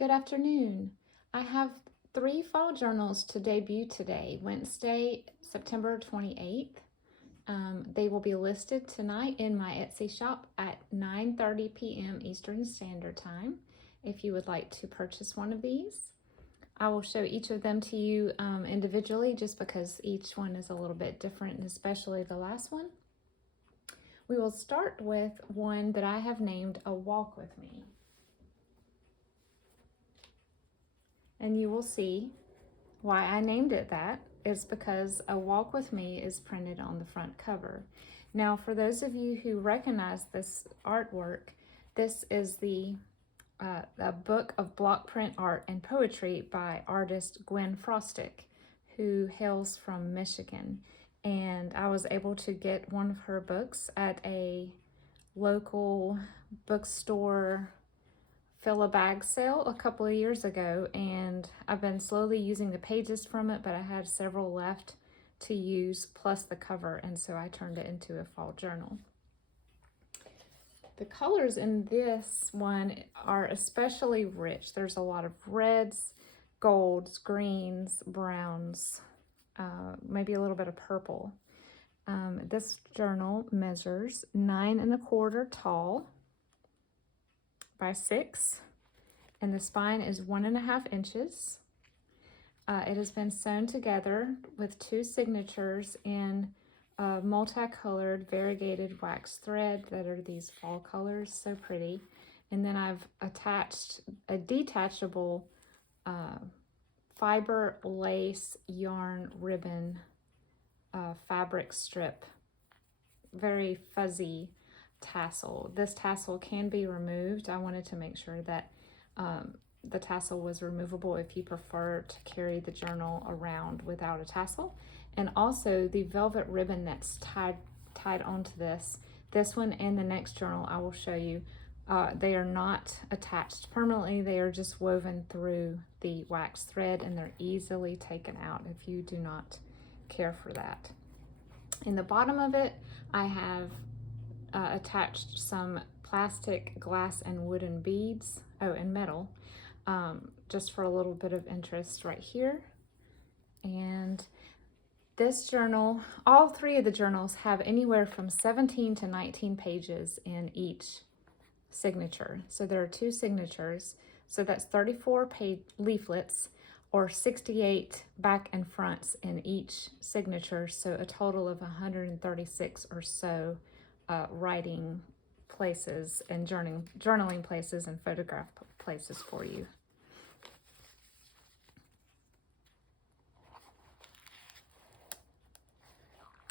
Good afternoon. I have 3 fall journals to debut today, Wednesday, September 28th. They will be listed tonight in my Etsy shop at 9:30 p.m. Eastern Standard Time if you would like to purchase one of these. I will show each of them to you individually just because each one is a little bit different, and especially the last one. We will start with one that I have named A Walk With Me. And you will see why I named it that is because A Walk With Me is printed on the front cover. Now, for those of you who recognize this artwork, this is a book of block print art and poetry by artist Gwen Frostic, who hails from Michigan. And I was able to get one of her books at a local bookstore fill a bag sale a couple of years ago, and I've been slowly using the pages from it, but I had several left to use plus the cover, and so I turned it into a fall journal. The colors in this one are especially rich. There's a lot of reds, golds, greens, browns, maybe a little bit of purple. This journal measures 9 1/4 tall by 6, and the spine is 1.5 inches. It has been sewn together with 2 signatures in multicolored variegated wax thread that are these fall colors, so pretty. And then I've attached a detachable fiber lace yarn ribbon fabric strip, very fuzzy tassel. This tassel can be removed. I wanted to make sure that the tassel was removable if you prefer to carry the journal around without a tassel. And also the velvet ribbon that's tied onto this one and the next journal I will show you, they are not attached permanently. They are just woven through the wax thread, and they're easily taken out if you do not care for that. In the bottom of it, I have attached some plastic, glass, and wooden beads, and metal, just for a little bit of interest right here. And this journal, all 3 of the journals have anywhere from 17 to 19 pages in each signature. So there are 2 signatures, so that's 34 page leaflets or 68 back and fronts in each signature, so a total of 136 or so writing places and journaling places and photograph places for you.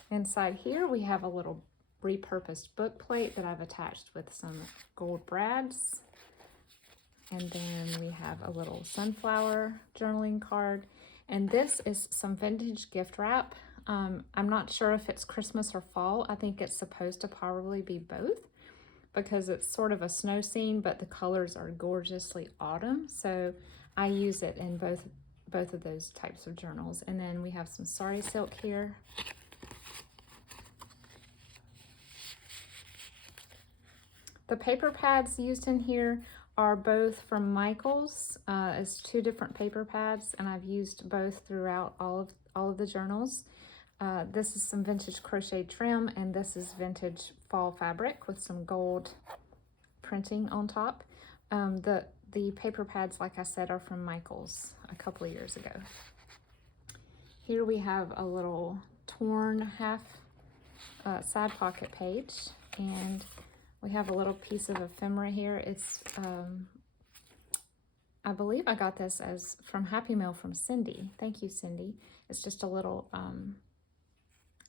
Inside here we have a little repurposed book plate that I've attached with some gold brads. And then we have a little sunflower journaling card. And this is some vintage gift wrap. I'm not sure if it's Christmas or fall. I think it's supposed to probably be both because it's sort of a snow scene, but the colors are gorgeously autumn. So I use it in both of those types of journals. And then we have some sari silk here. The paper pads used in here are both from Michaels. It's 2 different paper pads, and I've used both throughout all of the journals. This is some vintage crochet trim, and this is vintage fall fabric with some gold printing on top. The paper pads, like I said, are from Michaels a couple of years ago. Here we have a little torn half side pocket page, and we have a little piece of ephemera here. It's, I believe I got this as from Happy Mail from Cindy. Thank you, Cindy. It's just a little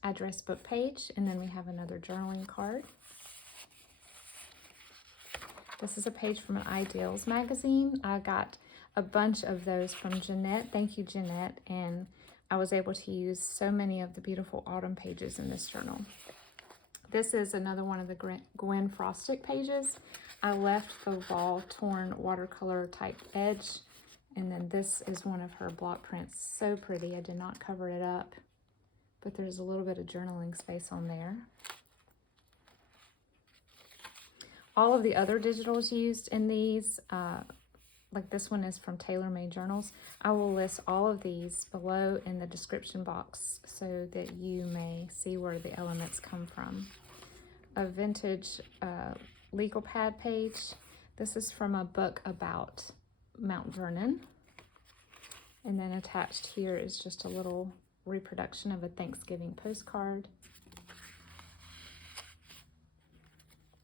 address book page, and then we have another journaling card. This is a page from an Ideals magazine. I got a bunch of those from Jeanette. Thank you, Jeanette. And I was able to use so many of the beautiful autumn pages in this journal. This is another one of the Gwen Frostic pages. I left the raw torn watercolor type edge, and then this is one of her block prints. So pretty. I did not cover it up, but there's a little bit of journaling space on there. All of the other digitals used in these like this one is from TaylorMadeJournals. I will list all of these below in the description box so that you may see where the elements come from. A vintage legal pad page. This is from a book about Mount Vernon. And then attached here is just a little reproduction of a Thanksgiving postcard.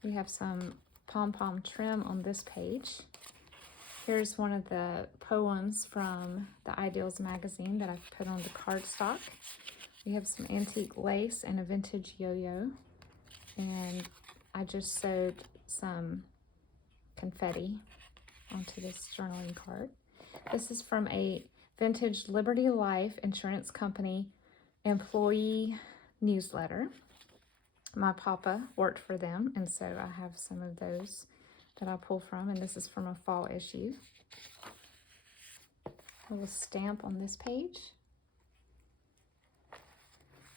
We have some pom-pom trim on this page. Here's one of the poems from the Ideals magazine that I've put on the cardstock. We have some antique lace and a vintage yo-yo. And I just sewed some confetti onto this journaling card. This is from a vintage Liberty Life Insurance Company employee newsletter. My papa worked for them, and so I have some of those that I'll pull from, and this is from a fall issue. A little stamp on this page.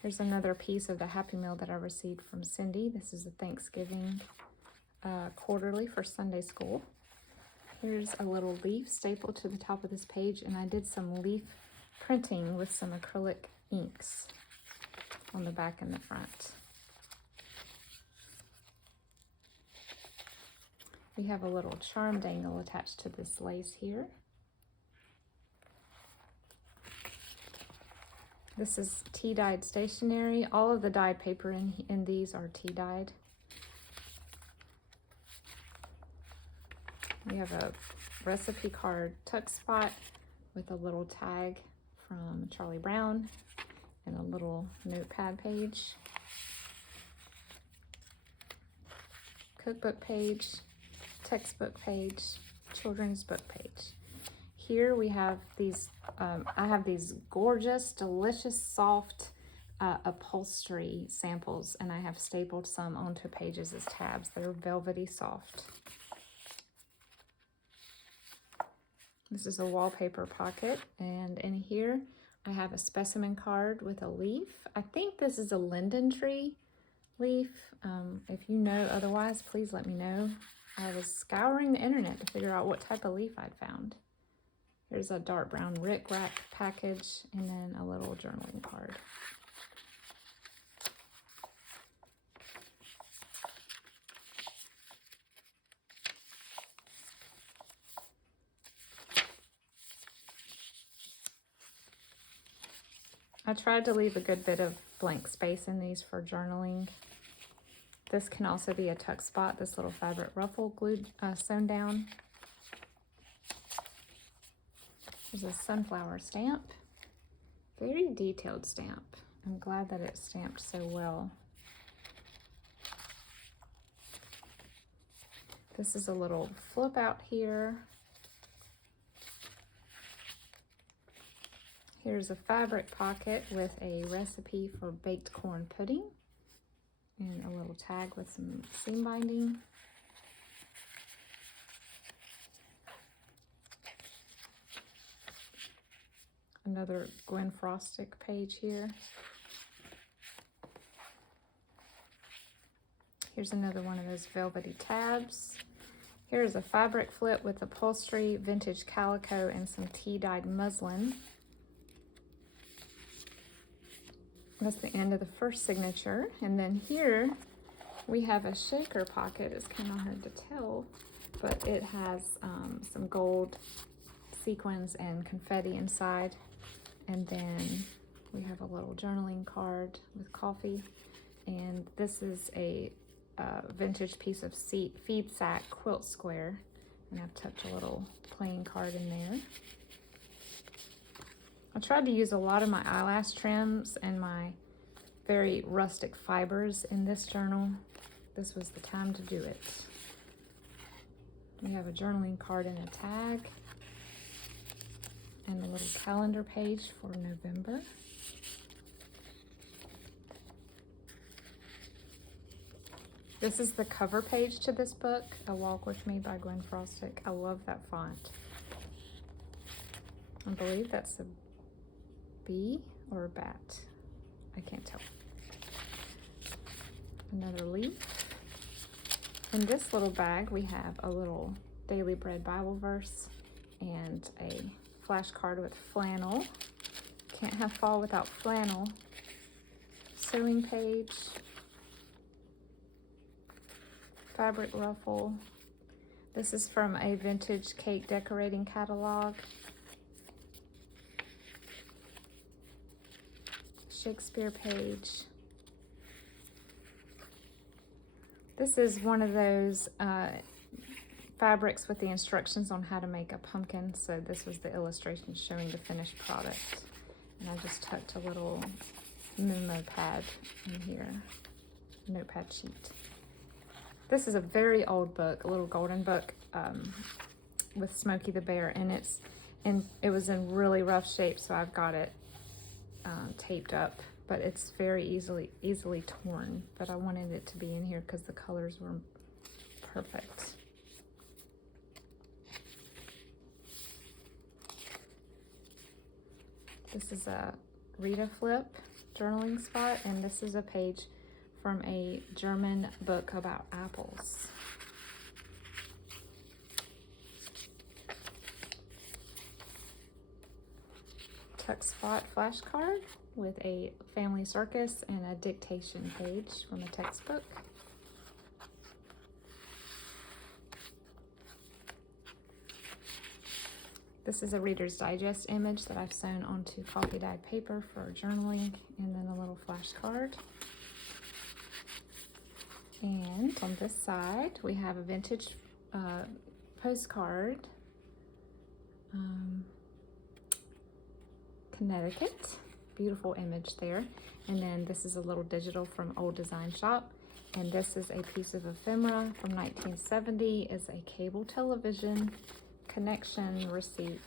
There's another piece of the Happy Meal that I received from Cindy. This is a Thanksgiving quarterly for Sunday school. Here's a little leaf stapled to the top of this page, and I did some leaf printing with some acrylic inks on the back and the front. We have a little charm dangle attached to this lace here. This is tea-dyed stationery. All of the dyed paper in these are tea-dyed. We have a recipe card tuck spot with a little tag from Charlie Brown and a little notepad page. Cookbook page, textbook page, children's book page. Here we have these, I have these gorgeous, delicious, soft upholstery samples, and I have stapled some onto pages as tabs. They're velvety soft. This is a wallpaper pocket, and in here I have a specimen card with a leaf. I think this is a linden tree leaf. If you know otherwise, please let me know. I was scouring the internet to figure out what type of leaf I'd found. Here's a dark brown Rick Rack package, and then a little journaling card. I tried to leave a good bit of blank space in these for journaling. This can also be a tuck spot, this little fabric ruffle glued, sewn down. There's a sunflower stamp. Very detailed stamp. I'm glad that it's stamped so well. This is a little flip out here. Here's a fabric pocket with a recipe for baked corn pudding and a little tag with some seam binding. Another Gwen Frostic page here. Here's another one of those velvety tabs. Here's a fabric flip with upholstery, vintage calico, and some tea-dyed muslin. That's the end of the first signature. And then here we have a shaker pocket. It's kind of hard to tell, but it has some gold sequins and confetti inside. And then we have a little journaling card with coffee. And this is a vintage piece of feed sack quilt square. And I've tucked a little plain card in there. I tried to use a lot of my eyelash trims and my very rustic fibers in this journal. This was the time to do it. We have a journaling card and a tag, and a little calendar page for November. This is the cover page to this book, A Walk With Me by Gwen Frostic. I love that font. I believe that's a bee or a bat. I can't tell. Another leaf. In this little bag, we have a little Daily Bread Bible verse and a flashcard with flannel. Can't have fall without flannel. Sewing page. Fabric ruffle. This is from a vintage cake decorating catalog. Shakespeare page. This is one of those fabrics with the instructions on how to make a pumpkin. So this was the illustration showing the finished product. And I just tucked a little memo pad in here, notepad sheet. This is a very old book, a little golden book with Smokey the Bear, and it was in really rough shape, so I've got it taped up, but it's very easily torn. But I wanted it to be in here because the colors were perfect. This is a Rita Flip journaling spot, and this is a page from a German book about apples. Tuck spot flashcard with a family circus and a dictation page from a textbook. This is a Reader's Digest image that I've sewn onto coffee dyed paper for journaling, and then a little flashcard. And on this side, we have a vintage postcard, Connecticut, beautiful image there. And then this is a little digital from Old Design Shop. And this is a piece of ephemera from 1970, is a cable television connection receipt.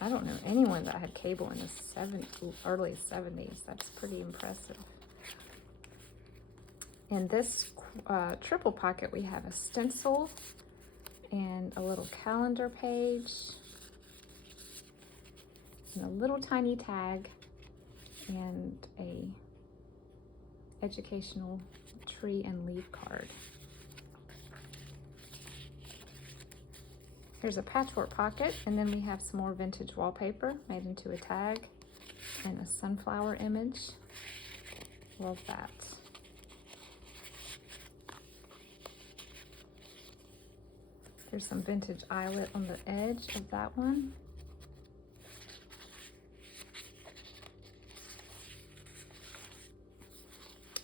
I don't know anyone that had cable in the early 70s. That's pretty impressive. In this triple pocket, we have a stencil and a little calendar page and a little tiny tag and a educational tree and leaf card. Here's a patchwork pocket, and then we have some more vintage wallpaper made into a tag and a sunflower image. Love that. There's some vintage eyelet on the edge of that one.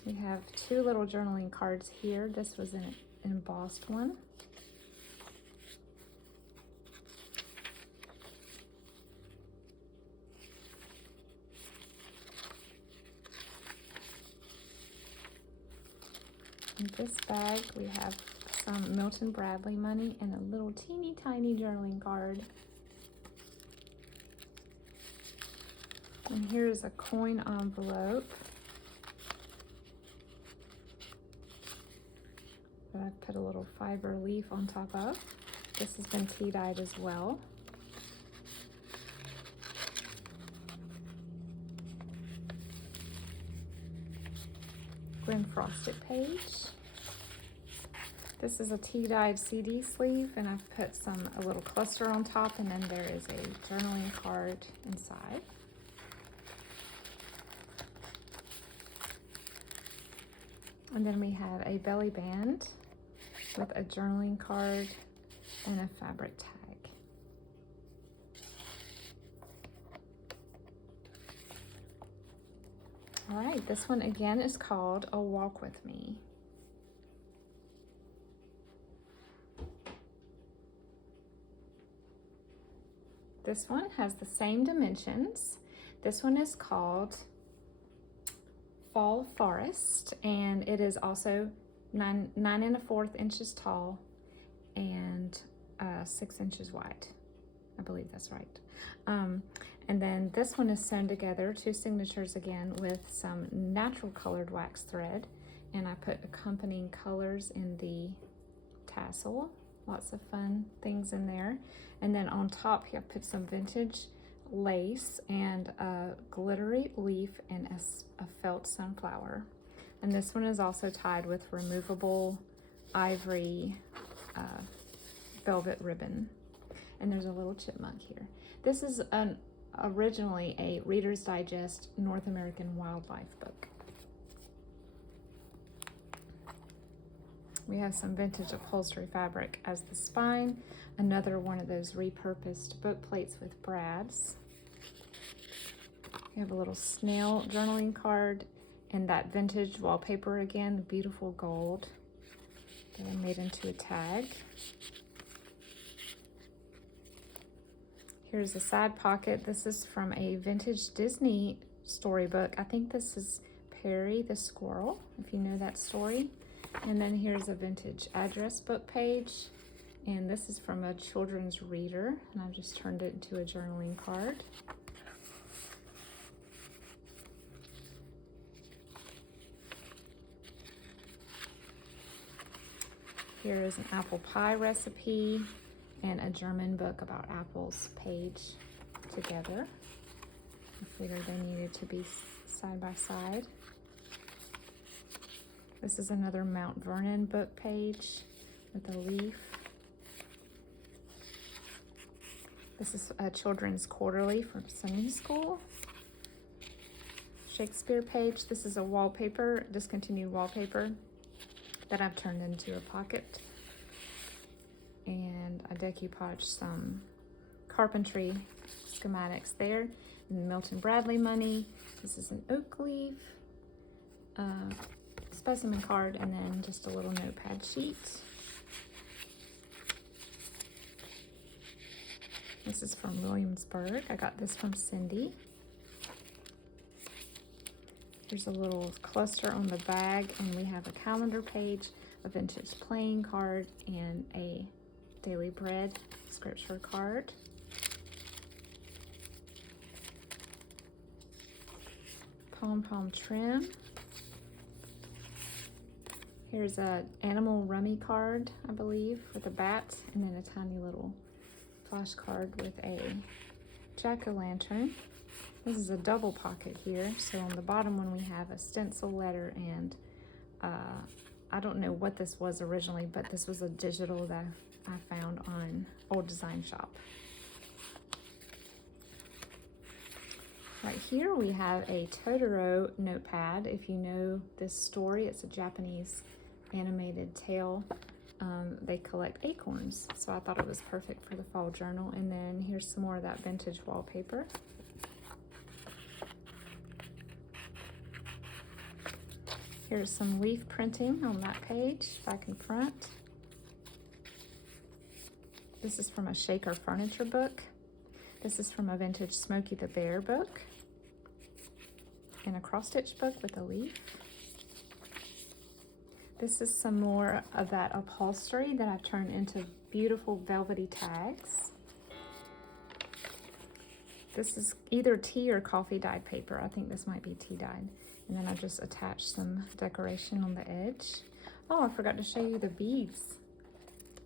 We have two little journaling cards here. This was an embossed one. In this bag, we have some Milton Bradley money and a little teeny tiny journaling card. And here's a coin envelope that I've put a little fiber leaf on top of. This has been tea dyed as well. Gwen Frosted page. This is a tea dyed CD sleeve, and I've put a little cluster on top, and then there is a journaling card inside. And then we have a belly band with a journaling card and a fabric tag. All right, this one again is called A Walk With Me. This one has the same dimensions. This one is called Fall Forest, and it is also 9 1/4 inches tall and 6 inches wide. I believe that's right. And then this one is sewn together, 2 signatures again, with some natural colored wax thread, and I put accompanying colors in the tassel. Lots of fun things in there. And then on top here I put some vintage lace and a glittery leaf and a felt sunflower. And this one is also tied with removable ivory velvet ribbon. and there's a little chipmunk here. This is originally a Reader's Digest North American Wildlife book. We have some vintage upholstery fabric as the spine, another one of those repurposed book plates with brads. We have a little snail journaling card and that vintage wallpaper again, the beautiful gold that I made into a tag. Here's a side pocket. This is from a vintage Disney storybook. I think this is Perry the Squirrel, if you know that story. And then here's a vintage address book page. And this is from a children's reader. And I've just turned it into a journaling card. Here is an apple pie recipe and a German book about apples page together. I figured they needed to be side by side. This is another Mount Vernon book page with a leaf. This is a children's quarterly from Sunday school. Shakespeare page. This is a wallpaper, discontinued wallpaper that I've turned into a pocket. And I decoupaged some carpentry schematics there. And Milton Bradley money. This is an oak leaf, specimen card, and then just a little notepad sheet. This is from Williamsburg. I got this from Cindy. There's a little cluster on the bag, and we have a calendar page, a vintage playing card, and a Daily Bread scripture card. Pom-pom trim. Here's a animal rummy card, I believe, with a bat, and then a tiny little flash card with a jack-o'-lantern. This is a double pocket here. So on the bottom one we have a stencil letter, and I don't know what this was originally, but this was a digital that I found on Old Design Shop. Right here we have a Totoro notepad. If you know this story, it's a Japanese animated tale. They collect acorns, so I thought it was perfect for the fall journal. And then here's some more of that vintage wallpaper. Here's some leaf printing on that page, back and front. This is from a Shaker furniture book. This is from a vintage Smokey the Bear book. And a cross-stitch book with a leaf. This is some more of that upholstery that I've turned into beautiful velvety tags. This is either tea or coffee dyed paper. I think this might be tea dyed. And then I just attached some decoration on the edge. Oh, I forgot to show you the beads.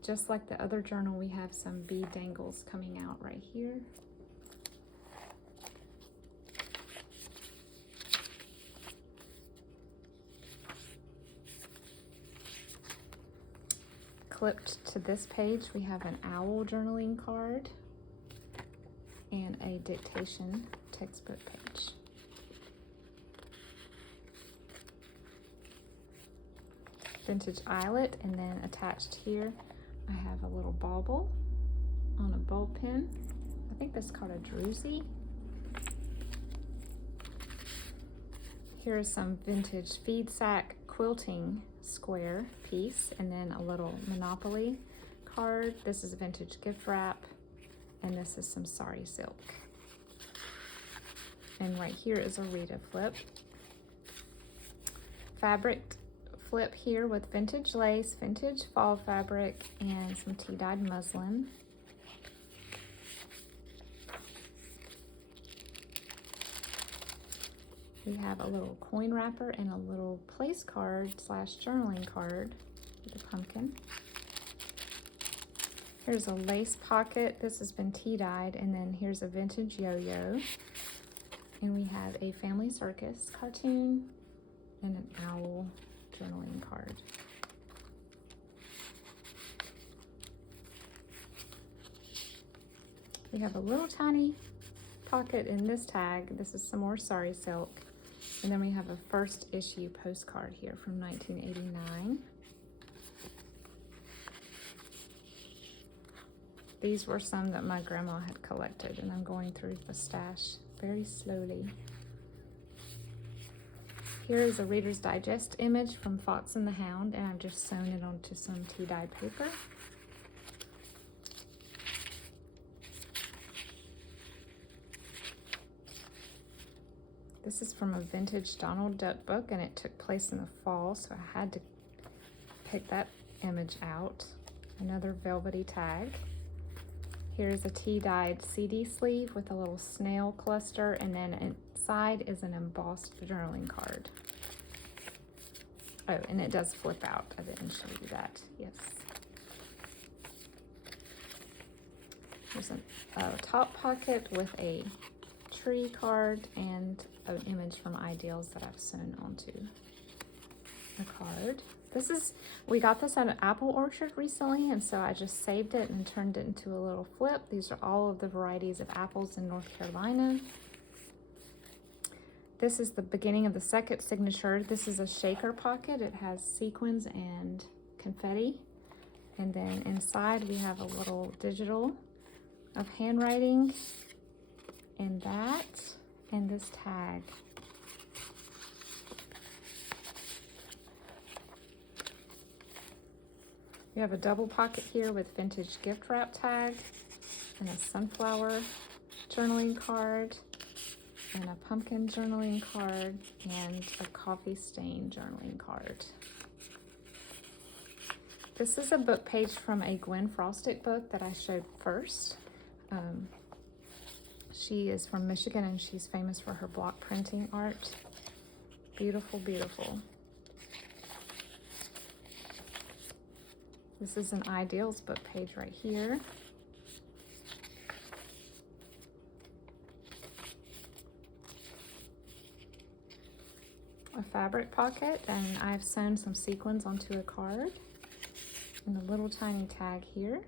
Just like the other journal, we have some bead dangles coming out right here. Clipped to this page, we have an owl journaling card and a dictation textbook page. Vintage eyelet, and then attached here I have a little bauble on a bowl pin. I think that's called a druzy. Here is some vintage feed sack quilting square piece, and then a little Monopoly card. This is a vintage gift wrap, and this is some sari silk. And right here is a Rita flip. Fabric flip here with vintage lace, vintage fall fabric, and some tea-dyed muslin. We have a little coin wrapper and a little place card slash journaling card with a pumpkin. Here's a lace pocket. This has been tea-dyed, and then here's a vintage yo-yo. And we have a Family Circus cartoon and an owl journaling card. We have a little tiny pocket in this tag. This is some more sari silk. And then we have a first issue postcard here from 1989. These were some that my grandma had collected, and I'm going through the stash very slowly. Here is a Reader's Digest image from Fox and the Hound, and I've just sewn it onto some tea-dyed paper. This is from a vintage Donald Duck book, and it took place in the fall, so I had to pick that image out. Another velvety tag. Here's a tea-dyed CD sleeve with a little snail cluster, and then inside is an embossed journaling card. Oh, and it does flip out. I didn't show you that. Yes. There's a top pocket with a tree card and an image from Ideals that I've sewn onto the card. We got this at an apple orchard recently, and so I just saved it and turned it into a little flip. These are all of the varieties of apples in North Carolina. This is the beginning of the second signature. This is a shaker pocket. It has sequins and confetti. And then inside we have a little digital of handwriting and that and this tag. We have a double pocket here with vintage gift wrap tag and a sunflower journaling card and a pumpkin journaling card and a coffee stain journaling card. This is a book page from a Gwen Frostic book that I showed first. She is from Michigan, and she's famous for her block printing art. Beautiful, beautiful. This is an Ideals book page right here. A fabric pocket, and I've sewn some sequins onto a card. And a little tiny tag here.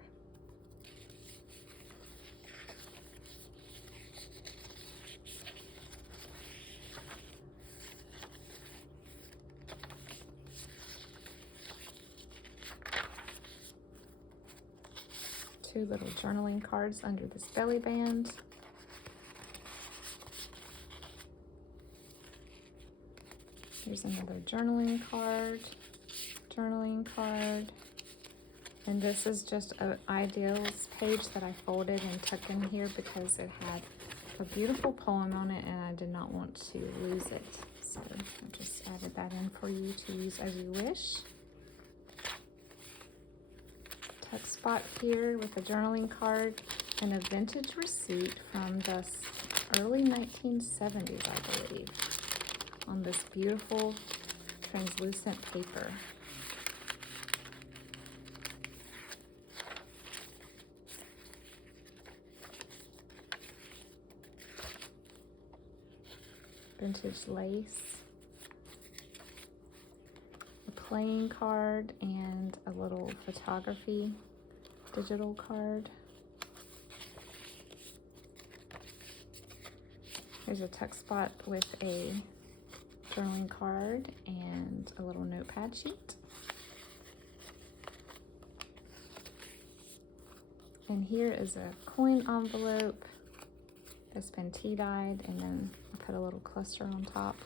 Two little journaling cards under this belly band. Here's another journaling card, and this is just an Ideals page that I folded and tucked in here because it had a beautiful poem on it and I did not want to lose it. So I just added that in for you to use as you wish. Tuck spot here with a journaling card and a vintage receipt from the early 1970s, I believe, on this beautiful translucent paper. Vintage lace, a playing card, and a little photography digital card. There's a tuck spot with a journaling card and a little notepad sheet. And here is a coin envelope that's been tea dyed, and then I put a little cluster on top.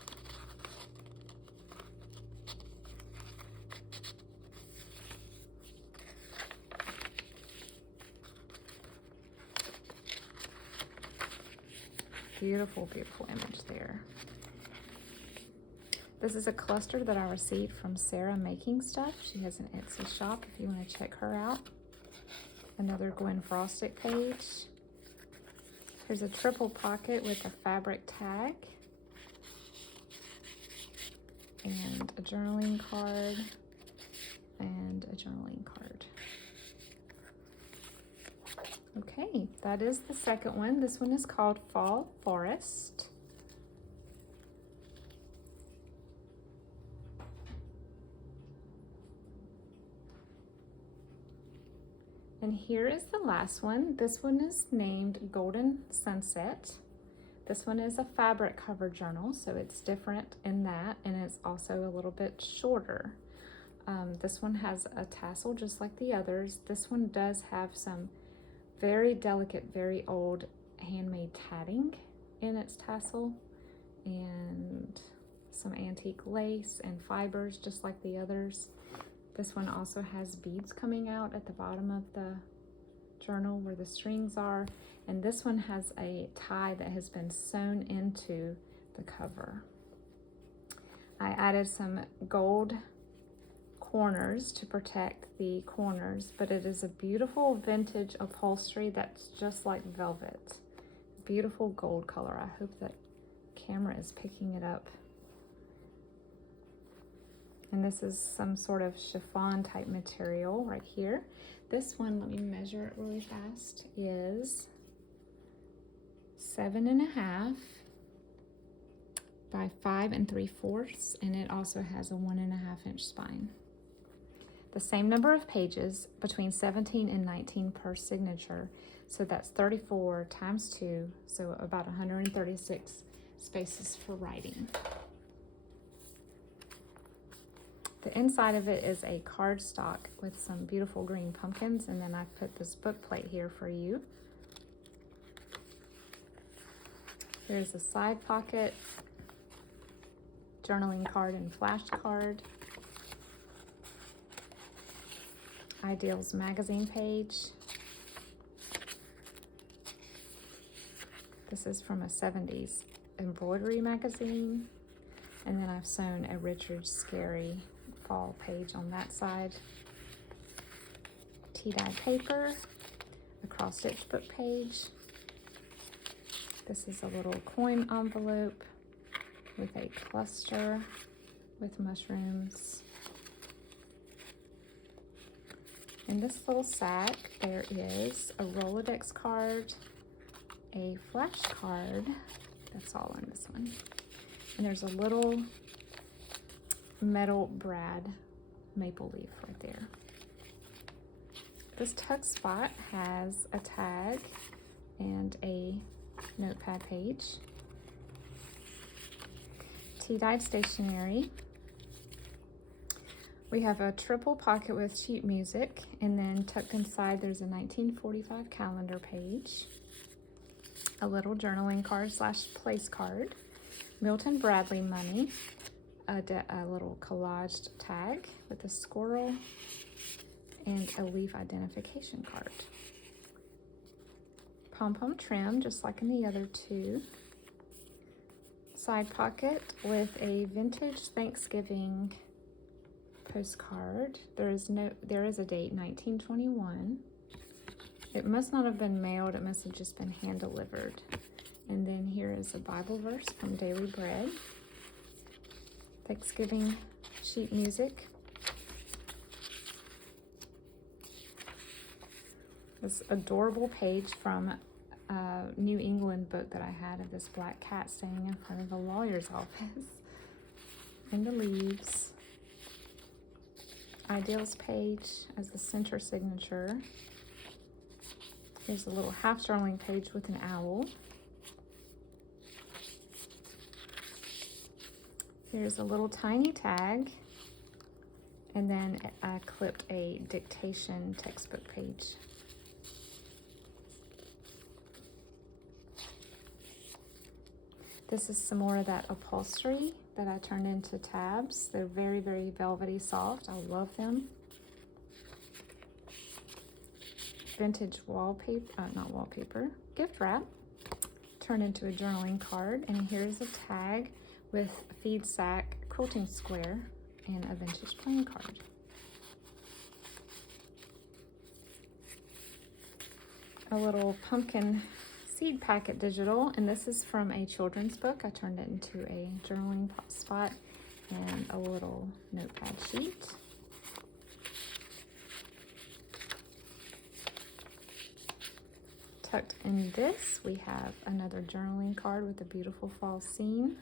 Beautiful, beautiful image there. This is a cluster that I received from Sarah Making Stuff. She has an Etsy shop if you want to check her out. Another Gwen Frostic page. Here's a triple pocket with a fabric tag and a journaling card and a journaling card. Okay, that is the second one. This one is called Fall Forest. And here is the last one. This one is named Golden Sunset. This one is a fabric cover journal, so it's different in that, and it's also a little bit shorter. This one has a tassel just like the others. This one does have some very delicate, very old handmade tatting in its tassel, and some antique lace and fibers just like the others. This one also has beads coming out at the bottom of the journal where the strings are, and this one has a tie that has been sewn into the cover. I added some gold corners to protect the corners, but it is a beautiful vintage upholstery that's just like velvet. Beautiful gold color. I hope that camera is picking it up. And this is some sort of chiffon type material right here. This one, let me measure it really fast, is 7.5 by 5 3/4, and it also has a 1.5 inch spine. The same number of pages, between 17 and 19 per signature, so that's 34 times 2, so about 136 spaces for writing. The inside of it is a cardstock with some beautiful green pumpkins, and then I've put this book plate here for you. There's a side pocket, journaling card and flashcard, Ideals magazine page. This is from a 70s embroidery magazine. And then I've sewn a Richard Scarry fall page on that side. Tea-dyed paper, a cross-stitch book page. This is a little coin envelope with a cluster with mushrooms. In this little sack, there is a Rolodex card, a flash card, that's all in this one. And there's a little metal brad maple leaf right there. This tuck spot has a tag and a notepad page. Tea-dyed stationery. We have a triple pocket with sheet music, and then tucked inside there's a 1945 calendar page, a little journaling card / place card, Milton Bradley money, a little collaged tag with a squirrel, and a leaf identification card. Pom-pom trim, just like in the other two. Side pocket with a vintage Thanksgiving postcard. There is a date, 1921. It must not have been mailed, it must have just been hand delivered. And then here is a Bible verse from Daily Bread. Thanksgiving sheet music. This adorable page from a New England book that I had of this black cat standing in front of a lawyer's office. And the leaves. Ideals page as the center signature. Here's a little half journaling page with an owl. Here's a little tiny tag, and then I clipped a dictation textbook page. This is some more of that upholstery that I turned into tabs. They're very, very velvety soft. I love them. Vintage wallpaper, not wallpaper, gift wrap. Turned into a journaling card, and here's a tag with a feed sack, quilting square, and a vintage playing card. A little pumpkin seed packet digital, and this is from a children's book. I turned it into a journaling spot and a little notepad sheet. Tucked in this, we have another journaling card with a beautiful fall scene.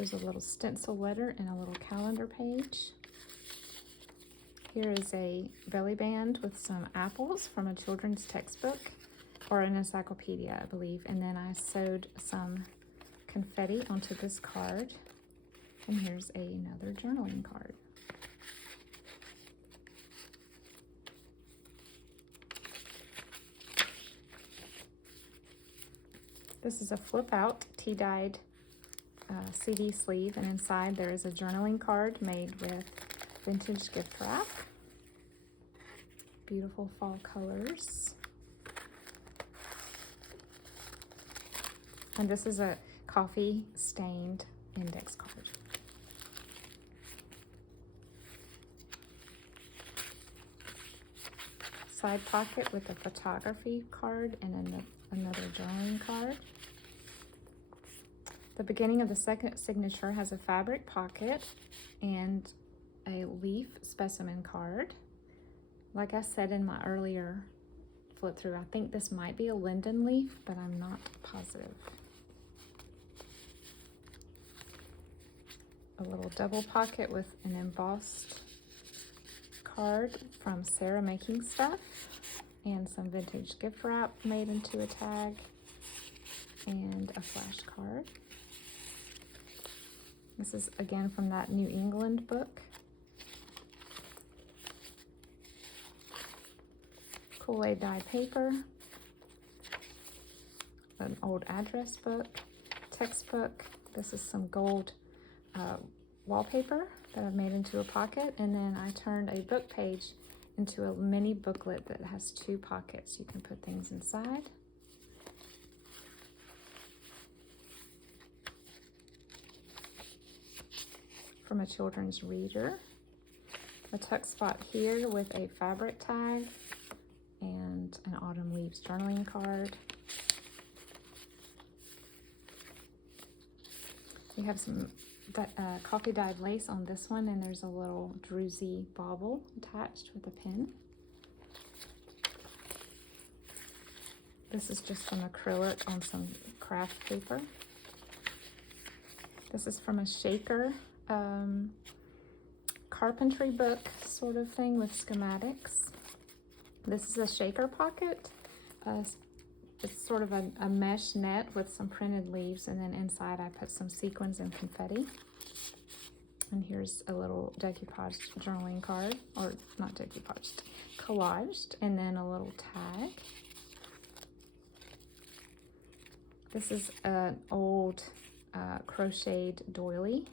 There's a little stencil letter and a little calendar page. Here is a belly band with some apples from a children's textbook or an encyclopedia, I believe. And then I sewed some confetti onto this card. And here's another journaling card. This is a flip out tea-dyed CD sleeve, and inside there is a journaling card made with vintage gift wrap. Beautiful fall colors. And this is a coffee stained index card. Side pocket with a photography card and another journaling card. The beginning of the second signature has a fabric pocket and a leaf specimen card. Like I said in my earlier flip through, I think this might be a linden leaf, but I'm not positive. A little double pocket with an embossed card from Sarah Making Stuff and some vintage gift wrap made into a tag and a flash card. This is again from that New England book. Kool-Aid dye paper, an old address book, textbook. This is some gold wallpaper that I've made into a pocket, and then I turned a book page into a mini booklet that has 2 pockets. You can put things inside. From a children's reader. A tuck spot here with a fabric tag and an autumn leaves journaling card. We have some coffee dyed lace on this one, and there's a little druzy bauble attached with a pin. This is just from acrylic on some craft paper. This is from a shaker carpentry book sort of thing with schematics. This is a shaker pocket. It's sort of a mesh net with some printed leaves, and then inside I put some sequins and confetti. And here's a little decoupaged journaling card, or not decoupaged, collaged, and then a little tag. This is an old crocheted doily,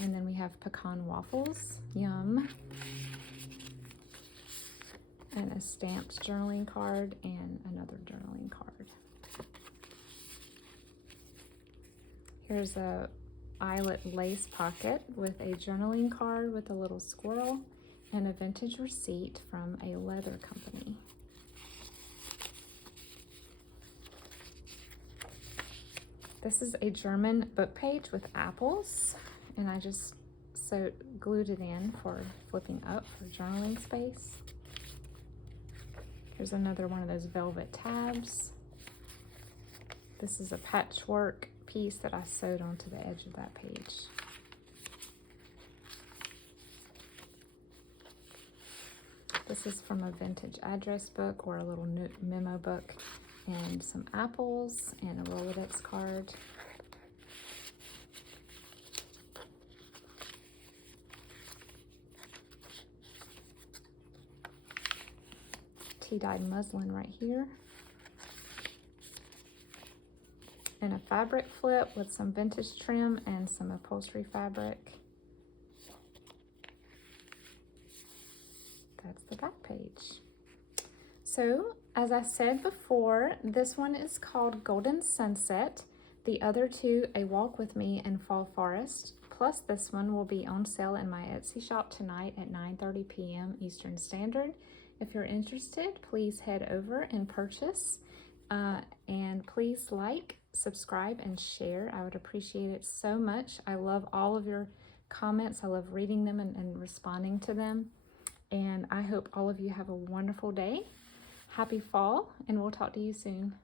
and then we have pecan waffles, yum, and a stamped journaling card and another journaling card. Here's a eyelet lace pocket with a journaling card with a little squirrel and a vintage receipt from a leather company. This is a German book page with apples, and I just glued it in for flipping up for journaling space. Here's another one of those velvet tabs. This is a patchwork piece that I sewed onto the edge of that page. This is from a vintage address book or a little memo book, and some apples and a Rolodex card. Tea-dyed muslin right here. And a fabric flip with some vintage trim and some upholstery fabric. That's the back page. So, as I said before, this one is called Golden Sunset. The other 2, A Walk With Me and Fall Forest, plus this one will be on sale in my Etsy shop tonight at 9:30 p.m. Eastern Standard. If you're interested, please head over and purchase. And please like, subscribe, and share. I would appreciate it so much. I love all of your comments. I love reading them and responding to them. And I hope all of you have a wonderful day. Happy fall, and we'll talk to you soon.